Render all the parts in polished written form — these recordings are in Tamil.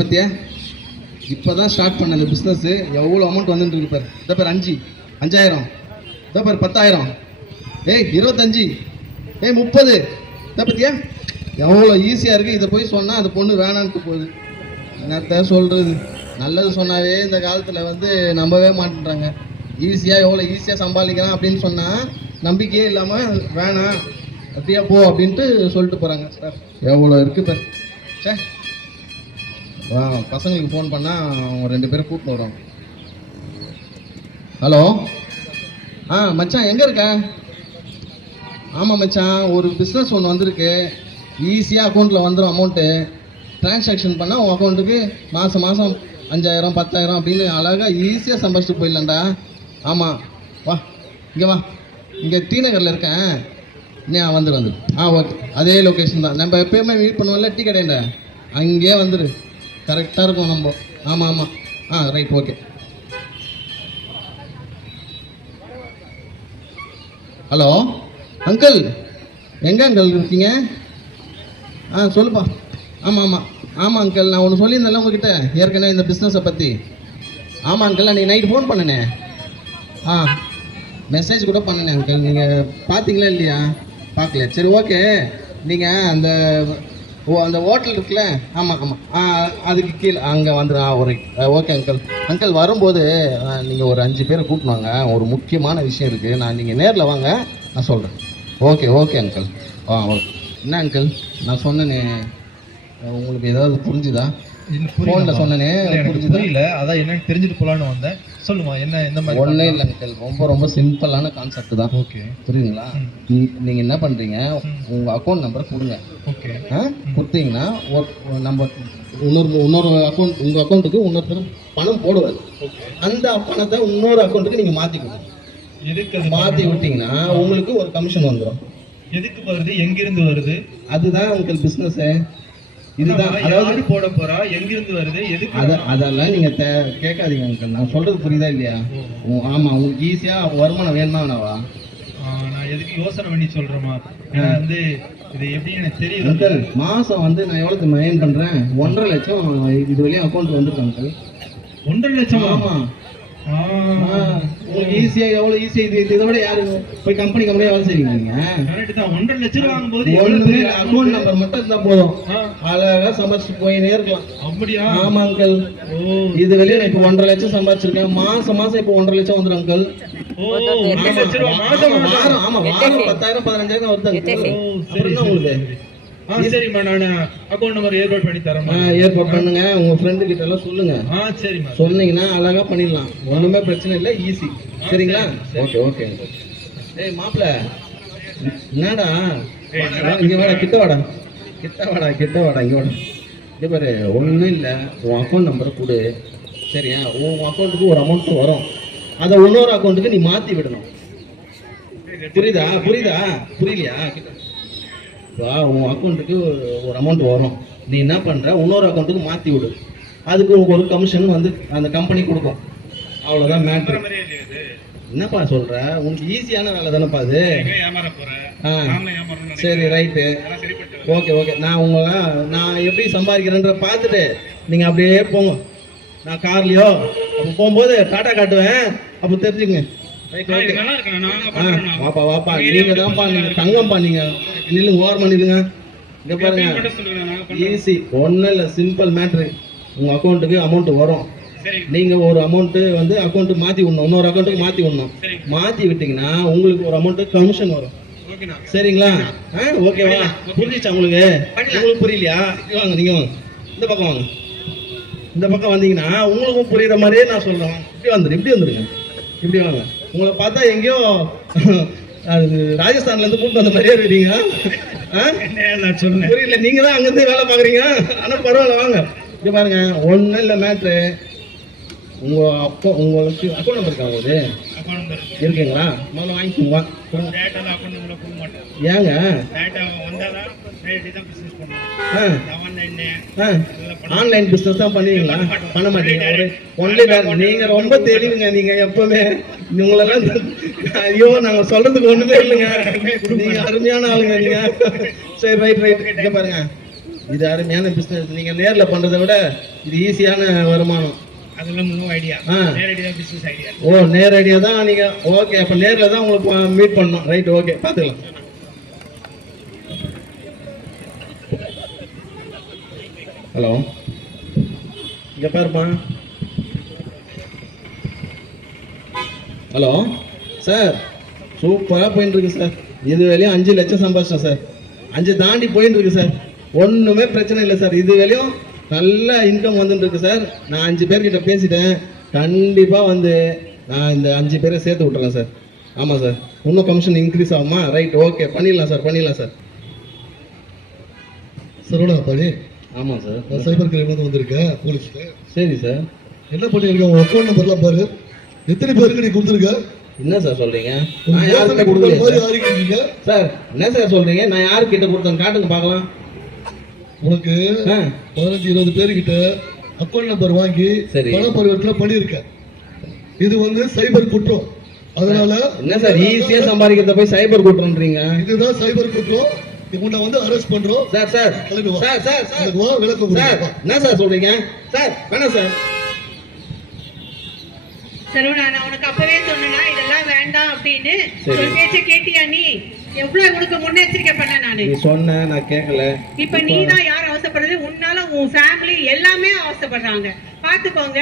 பத்தியா இப்பதான் ஸ்டார்ட் பண்ண இந்த பிசினஸ் எவ்வளவு அமௌண்ட் வந்துட்டு இருக்கு பாரு. இதை பேர் 5000, இதை பேர் 10,000, 25, 30. இதை பத்தியா எவ்வளோ ஈஸியா இருக்கு. இதை போய் சொன்னா அந்த பொண்ணு வேணான்ட்டு போகுது. என்னத்த சொல்றது, நல்லது சொன்னாவே இந்த காலத்துல நம்பவே மாட்டேன்றாங்க. ஈஸியா எவ்வளோ ஈஸியா சம்பாதிக்கலாம் அப்படின்னு சொன்னா நம்பிக்கையே இல்லாம வேணாம் அப்படியா போ அப்படின்ட்டு சொல்லிட்டு போறாங்க. சார் எவ்வளோ இருக்கு சார். சார் பசங்களுக்கு ஃபோன் பண்ணால் அவங்க 2 பேரும் கூப்பிட்டு வரோம். ஹலோ, மச்சான் எங்கே இருக்க? ஆமாம் மச்சான், ஒரு பிஸ்னஸ் ஒன்று வந்திருக்கு. ஈஸியாக அக்கௌண்ட்டில் வந்துடும் அமௌண்ட்டு. டிரான்சாக்ஷன் பண்ணால் உங்கள் அக்கௌண்ட்டுக்கு மாதம் 5,000 10,000 அப்படின்னு அழகாக ஈஸியாக சம்பாதிச்சுட்டு போயிடலாம்டா. ஆமாம், வா இங்கே வா, இங்கே டி நகரில் இருக்கேன். வந்துடு. ஓகே, அதே லொக்கேஷன் தான். நம்ம எப்பயுமே மீட் பண்ணுவோம்ல டீ கடையில், அங்கேயே வந்துடு. கரெக்டாக இருக்கும் நம்ம. ஆமாம், ரைட், ஓகே. ஹலோ அங்கிள், எங்கே அங்கிள் இருக்கீங்க? சொல்லுப்பா. ஆமாம் அங்கிள், நான் ஒன்று சொல்லியிருந்தேன்ல உங்ககிட்ட ஏற்கனவே இந்த பிஸ்னஸை பற்றி. ஆமாம் அங்கிள், நான் நைட்டு ஃபோன் பண்ணினே. மெசேஜ் கூட பண்ணினேன் அங்கிள். நீங்கள் பார்த்தீங்களா இல்லையா? பார்க்கல. சரி, ஓகே. நீங்கள் அந்த ஹோட்டல் இருக்குல்ல, ஆமாம், அதுக்கு கீழே அங்கே வந்துடும். ஓகே அங்கிள் வரும்போது நீங்கள் ஒரு 5 பேரை கூப்பிடுவாங்க. ஒரு முக்கியமான விஷயம் இருக்குது. நீங்கள் நேரில் வாங்க, நான் சொல்கிறேன். Okay uncle. ஓகே. என்ன அங்கிள் நான் சொன்னேனே, உங்களுக்கு ஏதாவது புரிஞ்சுதா? ஃபோனில் சொன்னேனே புரிஞ்சுதா? அதான் என்னன்னு தெரிஞ்சுட்டு போகலான்னு வந்தேன். சொல்லுமா, என்ன எந்த மாதிரி? ஒன்றே இல்லை அங்கிள், ரொம்ப சிம்பிளான கான்செப்ட் தான். ஓகே, புரியுதுங்களா? நீங்கள் என்ன பண்ணுறீங்க, உங்கள் அக்கௌண்ட் நம்பரை கொடுங்க. ஓகே, கொடுத்தீங்கன்னா நம்ம இன்னொரு அக்கௌண்ட், உங்கள் அக்கௌண்ட்டுக்கு இன்னொருத்தர் பணம் போடுவார். அந்த பணத்தை இன்னொரு அக்கௌண்ட்டுக்கு நீங்கள் மாற்றி கொடுங்க. எதுக்கு மாற்றி விட்டீங்கன்னா உங்களுக்கு ஒரு கமிஷன் வந்துடும். எதுக்கு வருது, எங்கிருந்து வருது? அதுதான் அங்கிள் பிஸ்னஸு. இதுதான். அதாவது போட போறா, எங்கிருந்து வருது, எதுக்கு? அதெல்லாம் நீங்க கேட்காதீங்க அங்கிள். நான் சொல்றது புரியுதா இல்லையா? ஆமா, உங்களுக்கு ஈஸியா வருமானம் வேணுமாவா? நான் எதுக்கு யோசனை பண்ணி சொல்றேமா, இது எப்படி எனக்கு தெரியும் அங்கிள். மாசம் நான் எவ்வளவு மெயின் பண்றேன், 1.5 லட்சம் இது வரையும் அக்கௌண்ட் வந்துருக்கு அங்கிள். 1.5 லட்சம்? ஆமா, உங்களுக்கு ஈஸியா எவ்வளவு ஈஸியா. இதை விட யாரு போய் கம்பெனியா வேலை செய்வீங்க? நீங்க 1.5 லட்சம் வாங்கும்போது அக்கௌண்ட் நம்பர் மட்டும் இருந்தா போதும், அழகா சம்பாதிச்சு போயினே இருக்கலாம். அப்படியா? ஆமா அங்கிள். இது வெளியே நான் இப்ப 1.5 லட்சம் சம்பாதிச்சிருக்கேன். மாசம் இப்ப 1.5 லட்சம் வந்துடும் அங்கிள். வாரம் 10,000 15,000 வருது உங்களுக்கு. சரிம்மா, நான் அக்கௌண்ட் நம்பர் ஏற்பாடு பண்ணி தரேன். ஏற்பாடு பண்ணுங்க. உங்க ஃப்ரெண்டு கிட்ட எல்லாம் சொல்லுங்க. சரிம்மா, சொன்னீங்கன்னா அழகா பண்ணிடலாம். ஒண்ணுமே பிரச்சனை இல்லை, ஈஸி. சரிங்களா? ஓகே. மாப்பிள்ள, என்னடா இங்க வாடா, கிட்ட வாடா இங்க வாடா. இங்க பாரு, ஒண்ணும் இல்லை. உன் அக்கௌண்ட் நம்பரை கொடு. சரியா? உன் அக்கௌண்ட்டுக்கு ஒரு அமௌண்ட் வரும். அதை இன்னொரு அக்கௌண்ட்டுக்கு நீ மாத்தி விடணும். புரியுதா? புரியலையா? உன் அக்கௌண்ட்டுக்கு ஒரு அமௌண்ட் வரும். நீ என்ன பண்ற, இன்னொரு அக்கௌண்ட்டுக்கு மாத்தி விடு. அதுக்கு ஒரு கமிஷன் அந்த கம்பெனி கொடுக்கும். அவ்வளவுதான் மேட்ரு. என்னப்பா சொல்ற? உனக்கு ஈஸியான வேலை தானேப்பா அது. சரி, ரைட்டு, ஓகே. நான் எப்படி சம்பாதிக்கிறேன்ற பார்த்துட்டு நீங்க அப்படியே போங்க. நான் கார்லயோ அப்ப போகும்போது டாட்டா காட்டுவேன், அப்ப தெரிஞ்சுங்க. வாப்பா, நீங்க தான்ப்பா, நீங்க தங்கம்ப்பா. நீங்க நில்லுங்க, ஓரமா நில்லுங்க. இங்க பாருங்க, ஈஸி, ஒன்னும் இல்ல, சிம்பிள் மேட்ரு. உங்க அக்கௌண்ட்டுக்கு அமௌண்ட் வரும். நீங்க ஒரு அமௌண்ட் அக்கௌண்ட் மாத்தி விடணும், இன்னொரு அக்கௌண்ட்டுக்கு மாத்தி விடணும். மாத்தி விட்டீங்கன்னா உங்களுக்கு ஒரு அமௌண்ட் கமிஷன் வரும். சரிங்களா? ஓகேவா? புரிஞ்சிச்சா உங்களுக்கு? புரியலையா? வாங்க, நீங்க வாங்க, இந்த பக்கம் வாங்க. இந்த பக்கம் வந்தீங்கன்னா உங்களுக்கும் புரியுற மாதிரியே நான் சொல்றேன். இப்படி வந்துருங்க. இப்படி வாங்க. உங்களை பார்த்தா எங்கேயோ ராஜஸ்தான்ல இருந்து கூப்பிட்டு வந்த மாதிரியே இருக்கீங்க. புரியல, நீங்க தான் அங்கிருந்து வேலை பாக்குறீங்க. ஆனா பரவாயில்ல, வாங்க. இங்க பாருங்க, ஒன்னும் இல்ல மேட்ரு. உங்களுக்கு அக்கௌண்ட் நம்பர் இருக்கா? உங்களுக்கு இருக்குங்களா? முதல்ல வாங்கிக்கோங்க. ஏங்க ஆன்லைன் பிசினஸ் தான் பண்ணுவீங்களா? பண்ண மாட்டீங்க. ஒன்லி நீங்க ரொம்ப தெரியுங்க. நீங்க எப்பவுமே உங்களெல்லாம் ஐயோ நாங்க சொல்றதுக்கு ஒண்ணுமே இல்லைங்க. நீங்க அருமையான ஆளுங்க நீங்க. சரி, ரைட். இங்க பாருங்க, இது அருமையான பிசினஸ். நீங்க நேர்ல பண்றதை விட இது ஈஸியான வருமானம். அதெல்லாம் முழு ஐடியா. ஆ. நேரடியா பிசினஸ் ஐடியா. ஓ, நேரடியா தான் நீங்க. ஓகே, அப்ப நேர்ல தான் உங்களுக்கு மீட் பண்ணணும். ரைட், ஓகே, பாத்துக்கலாம். ஹலோ, இங்க பாருப்பா. ஹலோ சார், சூப்பரா போயிட்டு இருக்கு சார். இது வரையும் 5 லட்சம் சம்பாதிச்சேன் சார். 5 தாண்டி போயிட்டு இருக்கு சார். ஒண்ணுமே பிரச்சனை இல்லை சார். இது வரையும் நல்ல இன்கம் வந்துட்டு இருக்கு சார். நான் 5 பேர்கிட்ட பேசிட்டேன். கண்டிப்பா வந்து நான் இந்த 5 பேரை சேர்த்து விட்டுறேன் சார். ஆமா சார், இன்னும் கமிஷன் இன்க்ரீஸ் ஆகுமா? ரைட், ஓகே, பண்ணிடலாம் சார், பண்ணிடலாம் சார். சரவணா பாடி, ஆமா சார். நான் சைபர் கிரைம் வந்திருக்கேன் போலீஸ்ல. சரி சார். என்ன பண்ணிருக்க? உங்க அக்கௌண்ட் நம்பர்லாம் பாரு. எத்தனை பேருக்கு நீ கொடுத்துருக்க? என்ன சார் சொல்றீங்க? உங்க நான் யாருக்கிட்ட மாதிரி கொடுக்கல யாருக்கு இருக்கீங்க? சார். என்ன சார் சொல்றீங்க? நான் யாருக்கிட்ட கொடுத்தேன் காட்டுங்க பார்க்கலாம். உனக்கு ஆ, 15-20 பேருக்கிட்ட அக்கௌண்ட் நம்பர் வாங்கி சரி. பண பரிவர்த்தனை பண்ணிருக்க. இது வந்து சைபர் குற்றம். அதனால என்ன சார் ஈஸியா சம்பாதிக்கிறத போய் சைபர் கூட்டுறீங்க? இதுதான் சைபர் குற்றம். உன்னை வந்து அரெஸ்ட் பண்றோம். சார் சார் கிளம்பி வா. சார் சார் சார் எனக்கு வா, விளக்கம் சார், கொடுப்பா. என்ன சார் சொல்றீங்க? சார் வேணாம் சார். சரவணா, நான் உனக்கு அப்பவே சொன்னேனா இதெல்லாம் வேண்டாம் அப்படின்னு. சரி. சொல் பேச்ச கேட்டியா நீ? எவ்வளவு உனக்கு முன்னெச்சரிக்கை பண்ண நானு. நீ சொன்ன நான் கேட்கல. இப்ப நீ தான் யார் அவசப்படுறது? உன்னால உன் ஃபேமிலி எல்லாமே அவசப்படுறாங்க. பாத்துக்கோங்க.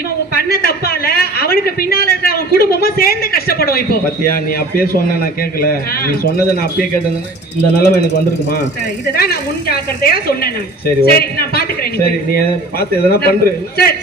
இவன் பண்ண தப்பால அவனுக்கு பின்னால இருக்க அவன் குடும்பமும் சேர்ந்து கஷ்டப்படும். இப்போ பத்தியா, நீ அப்பயே சொன்ன நான் கேட்கல. நீ சொன்னதை நான் அப்பயே கேட்டேன்னா இந்த நிலைமை எனக்கு வந்திருக்குமா? இதுதான் நான் முன் ஜாக்கிரதையா சொன்னேன் நான். சரி, சரி, நான் பாத்துக்கிறேன். சரி, நீ பார்த்து எதனா பண்ற. சரி.